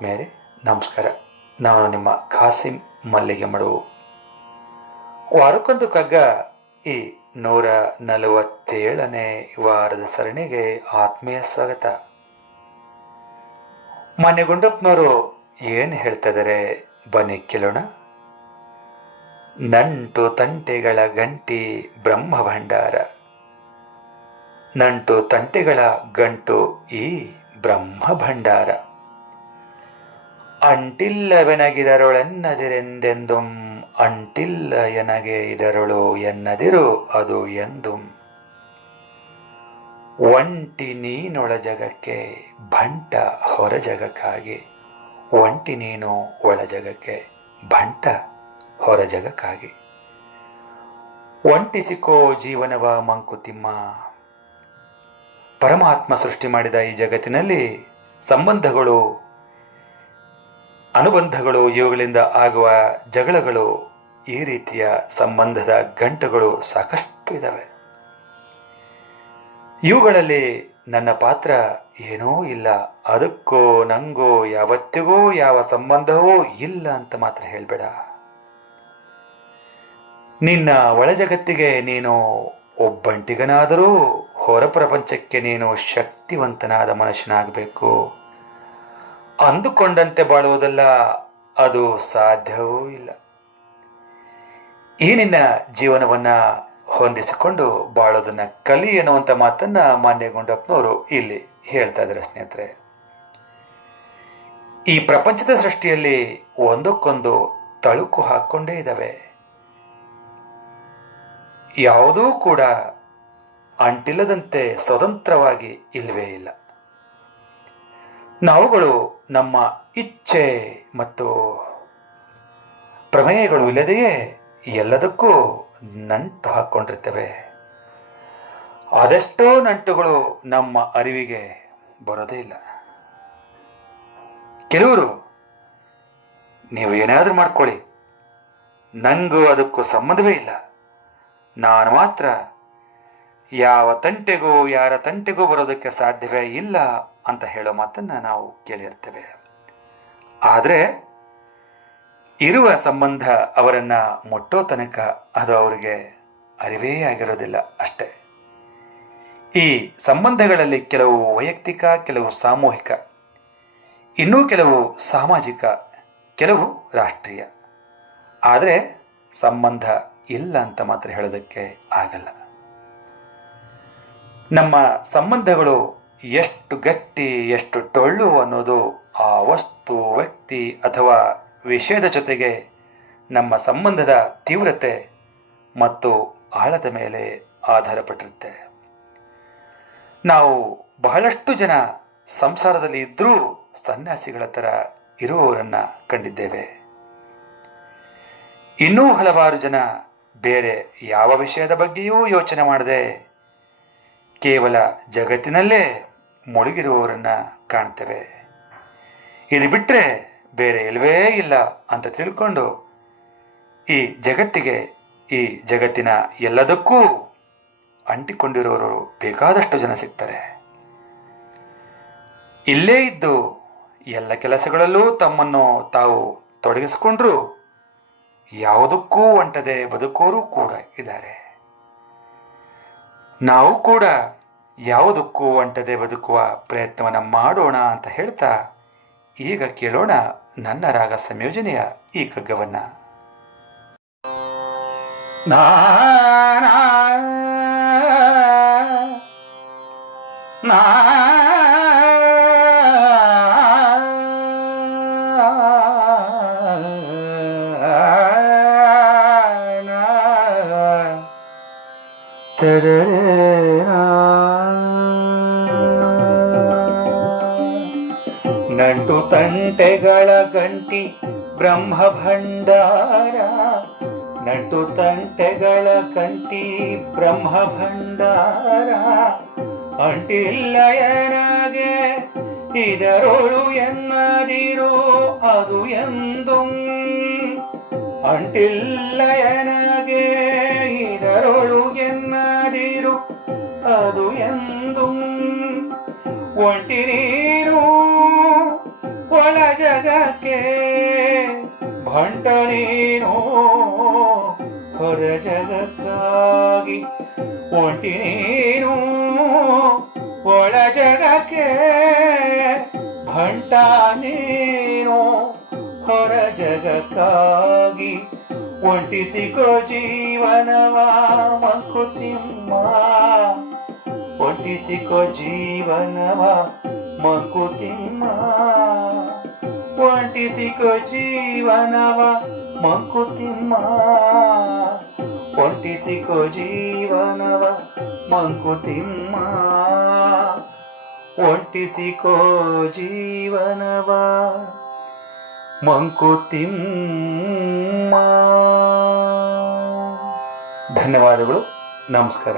ಆತ್ಮೀಯರೇ, ನಮಸ್ಕಾರ. ನಾನು ನಿಮ್ಮ ಖಾಸಿಂ ಮಲ್ಲಿಗೆ ಮಡುವು ವಾರಕ್ಕೊಂದು ಕಗ್ಗ ಈ ನೂರ ನಲವತ್ತೇಳನೇ ವಾರದ ಸರಣಿಗೆ ಆತ್ಮೀಯ ಸ್ವಾಗತ. ಮನೆ ಗುಂಡಪ್ಪನವರು ಏನು ಹೇಳ್ತಿದ್ದಾರೆ ಬನ್ನಿ ಕೇಳೋಣ. ನಂಟು ತಂಟೆಗಳ ಗಂಟಿ ಬ್ರಹ್ಮ ಭಂಡಾರ ನಂಟು ತಂಟೆಗಳ ಗಂಟು ಈ ಬ್ರಹ್ಮ ಭಂಡಾರ ಅಂಟಿಲ್ಲವೆನಗಿದರೊಳೆನ್ನದಿರೆಂದೆಂದುಂ ಅಂಟಿಲ್ಲ ಎನಗೆ ಇದರೊಳು ಎನ್ನದಿರು ಅದು ಎಂದುಂ. ಒಂಟಿ ನೀನೊಳ ಜಗಕ್ಕೆ, ಭಂಟ ಹೊರ ಜಗಕ್ಕಾಗಿ. ಒಂಟಿ ನೀನು ಒಳ ಜಗಕ್ಕೆ, ಭಂಟ ಹೊರ ಜಗಕ್ಕಾಗಿ. ಒಂಟಿಸಿಕೋ ಜೀವನವ ಮಂಕುತಿಮ್ಮ. ಪರಮಾತ್ಮ ಸೃಷ್ಟಿ ಮಾಡಿದ ಈ ಜಗತ್ತಿನಲ್ಲಿ ಸಂಬಂಧಗಳು ಅನುಬಂಧಗಳು ಇವುಗಳಿಂದ ಆಗುವ ಜಗಳಗಳು ಈ ರೀತಿಯ ಸಂಬಂಧದ ಗಂಟುಗಳು ಸಾಕಷ್ಟು ಇದ್ದಾವೆ ಇವುಗಳಲ್ಲಿ ನನ್ನ ಪಾತ್ರ ಏನೂ ಇಲ್ಲ. ಅದಕ್ಕೋ ನಂಗೋ ಯಾವತ್ತಿಗೂ ಯಾವ ಸಂಬಂಧವೂ ಇಲ್ಲ ಅಂತ ಮಾತ್ರ ಹೇಳಬೇಡ. ನಿನ್ನ ಒಳ ಜಗತ್ತಿಗೆ ನೀನು ಒಬ್ಬಂಟಿಗನಾದರೂ ಹೊರ ಪ್ರಪಂಚಕ್ಕೆ ನೀನು ಶಕ್ತಿವಂತನಾದ ಮನುಷ್ಯನಾಗಬೇಕು. ಅಂದುಕೊಂಡಂತೆ ಬಾಳುವುದಲ್ಲ, ಅದು ಸಾಧ್ಯವೂ ಇಲ್ಲ. ಈ ನಿನ್ನ ಜೀವನವನ್ನ ಹೊಂದಿಸಿಕೊಂಡು ಬಾಳೋದನ್ನ ಕಲಿ ಎನ್ನುವಂಥ ಮಾತನ್ನ ಮಾನ್ಯ ಗುಂಡಪ್ಪನವರು ಇಲ್ಲಿ ಹೇಳ್ತಾ ಇದ್ದಾರೆ ಸ್ನೇಹಿತರೆ. ಈ ಪ್ರಪಂಚದ ಸೃಷ್ಟಿಯಲ್ಲಿ ಒಂದಕ್ಕೊಂದು ತಳುಕು ಹಾಕ್ಕೊಂಡೇ ಇದ್ದಾವೆ. ಯಾವುದೂ ಕೂಡ ಅಂಟಿಲ್ಲದಂತೆ ಸ್ವತಂತ್ರವಾಗಿ ಇಲ್ಲವೇ ಇಲ್ಲ. ನಾವುಗಳು ನಮ್ಮ ಇಚ್ಛೆ ಮತ್ತು ಪ್ರಮೇಯಗಳು ಇಲ್ಲದೆಯೇ ಎಲ್ಲದಕ್ಕೂ ನಂಟು ಹಾಕ್ಕೊಂಡಿರ್ತೇವೆ ಆದಷ್ಟೋ ನಂಟುಗಳು ನಮ್ಮ ಅರಿವಿಗೆ ಬರೋದೇ ಇಲ್ಲ. ಕೆಲವರು, ನೀವು ಏನಾದರೂ ಮಾಡ್ಕೊಳ್ಳಿ. ನನಗೂ ಅದಕ್ಕೂ ಸಂಬಂಧವೇ ಇಲ್ಲ. ನಾನು ಮಾತ್ರ ಯಾವ ತಂಟೆಗೂ, ಯಾರ ತಂಟೆಗೂ ಬರೋದಕ್ಕೆ ಸಾಧ್ಯವೇ ಇಲ್ಲ ಅಂತ ಹೇಳೋ ಮಾತನ್ನು ನಾವು ಕೇಳಿರ್ತೇವೆ. ಆದರೆ, ಇರುವ ಸಂಬಂಧ ಅವರನ್ನು ಮುಟ್ಟೋ ತನಕ ಅದು ಅವರಿಗೆ ಅರಿವೇ ಆಗಿರೋದಿಲ್ಲ ಅಷ್ಟೇ. ಈ ಸಂಬಂಧಗಳಲ್ಲಿ ಕೆಲವು ವೈಯಕ್ತಿಕ, ಕೆಲವು ಸಾಮೂಹಿಕ, ಇನ್ನೂ ಕೆಲವು ಸಾಮಾಜಿಕ, ಕೆಲವು ರಾಷ್ಟ್ರೀಯ. ಆದರೆ, ಸಂಬಂಧ ಇಲ್ಲ ಅಂತ ಮಾತ್ರ ಹೇಳೋದಕ್ಕೆ ಆಗಲ್ಲ. ನಮ್ಮ ಸಂಬಂಧಗಳು ಎಷ್ಟು ಗಟ್ಟಿ, ಎಷ್ಟು ಟೊಳ್ಳು ಅನ್ನೋದು ಆ ವಸ್ತು, ವ್ಯಕ್ತಿ ಅಥವಾ ವಿಷಯದ ಜೊತೆಗೆ ನಮ್ಮ ಸಂಬಂಧದ ತೀವ್ರತೆ ಮತ್ತು ಆಳದ ಮೇಲೆ ಆಧಾರಪಟ್ಟಿರುತ್ತೆ. ನಾವು ಬಹಳಷ್ಟು ಜನ ಸಂಸಾರದಲ್ಲಿ ಇದ್ದರೂ ಸನ್ಯಾಸಿಗಳ ಥರ ಇರುವವರನ್ನು ಕಂಡಿದ್ದೇವೆ. ಇನ್ನೂ ಹಲವಾರು ಜನ ಬೇರೆ ಯಾವ ವಿಷಯದ ಬಗ್ಗೆಯೂ ಯೋಚನೆ ಮಾಡದೆ ಕೇವಲ ಜಗತ್ತಿನಲ್ಲೇ ಮುಳುಗಿರುವವರನ್ನ ಕಾಣ್ತೇವೆ. ಇದು ಬಿಟ್ಟರೆ ಬೇರೆ ಇಲ್ಲವೇ ಇಲ್ಲ ಅಂತ ತಿಳ್ಕೊಂಡು ಈ ಜಗತ್ತಿಗೆ, ಈ ಜಗತ್ತಿನ ಎಲ್ಲದಕ್ಕೂ ಅಂಟಿಕೊಂಡಿರೋರು ಬೇಕಾದಷ್ಟು ಜನ ಸಿಗ್ತಾರೆ. ಇಲ್ಲೇ ಇದ್ದು ಎಲ್ಲ ಕೆಲಸಗಳಲ್ಲೂ ತಮ್ಮನ್ನು ತಾವು ತೊಡಗಿಸಿಕೊಂಡ್ರು ಯಾವುದಕ್ಕೂ ಅಂಟದೆ ಬದುಕೋರು ಕೂಡ ಇದ್ದಾರೆ. ನಾವು ಕೂಡ ಯಾವುದಕ್ಕೂ ಒಂಟದೆ ಬದುಕುವ ಪ್ರಯತ್ನವನ್ನು ಮಾಡೋಣ ಅಂತ ಹೇಳ್ತಾ, ಈಗ ಕೇಳೋಣ ನನ್ನ ರಾಗ ಸಂಯೋಜನೆಯ ಈ ಕಗ್ಗವನ್ನ ನಾ ನಾ ನಂಟು ತಂಟೆಗಳ ಗಂಟಿ ಬ್ರಹ್ಮ ಭಂಡಾರ ನಂಟು ತಂಟೆಗಳ ಕಂಟಿ ಬ್ರಹ್ಮ ಭಂಡಾರ ಅಂಟಿಲ್ಲ ಎನಗೆ ಇದರೊಳು ಎನ್ನದಿರು ಅದು ಎಂದು. ಅಂಟಿಲ್ಲ ಎನಗೆ ಇದರೊಳು ಎನ್ನದಿರು ಅದು ಎಂದು. ಒಂಟಿ ನೀರು ಒಳ ಜಗಕ್ಕೆ ಭಂಟ ನೀನು ಹೊರ ಜಗಕ್ಕಾಗಿ ಒಂಟಿ ನೀನು ಒಳ ಜಗಕ್ಕೆ ಭಂಟ ನೀನು ಹೊರ ಜಗಕ್ಕಾಗಿ ಒಂಟಿಸಿಕೋ ಜೀವನವ ಮಂಕುತಿಮ್ಮ, ಒಂಟಿಸಿಕೋ ಜೀವನವ ಮಂಕುತಿಮ್ಮ. ಒಂಟಿಸಿಕೋ ಜೀವನವ ಮಂಕುತಿಮ್ಮ. ಒಂಟಿಸಿಕೋ ಜೀವನವ ಮಂಕುತಿಮ್ಮ. ಒಂಟಿಸಿಕೋ ಜೀವನವ ಮಂಕುತಿಮ್ಮ. ಧನ್ಯವಾದಗಳು. ನಮಸ್ಕಾರ.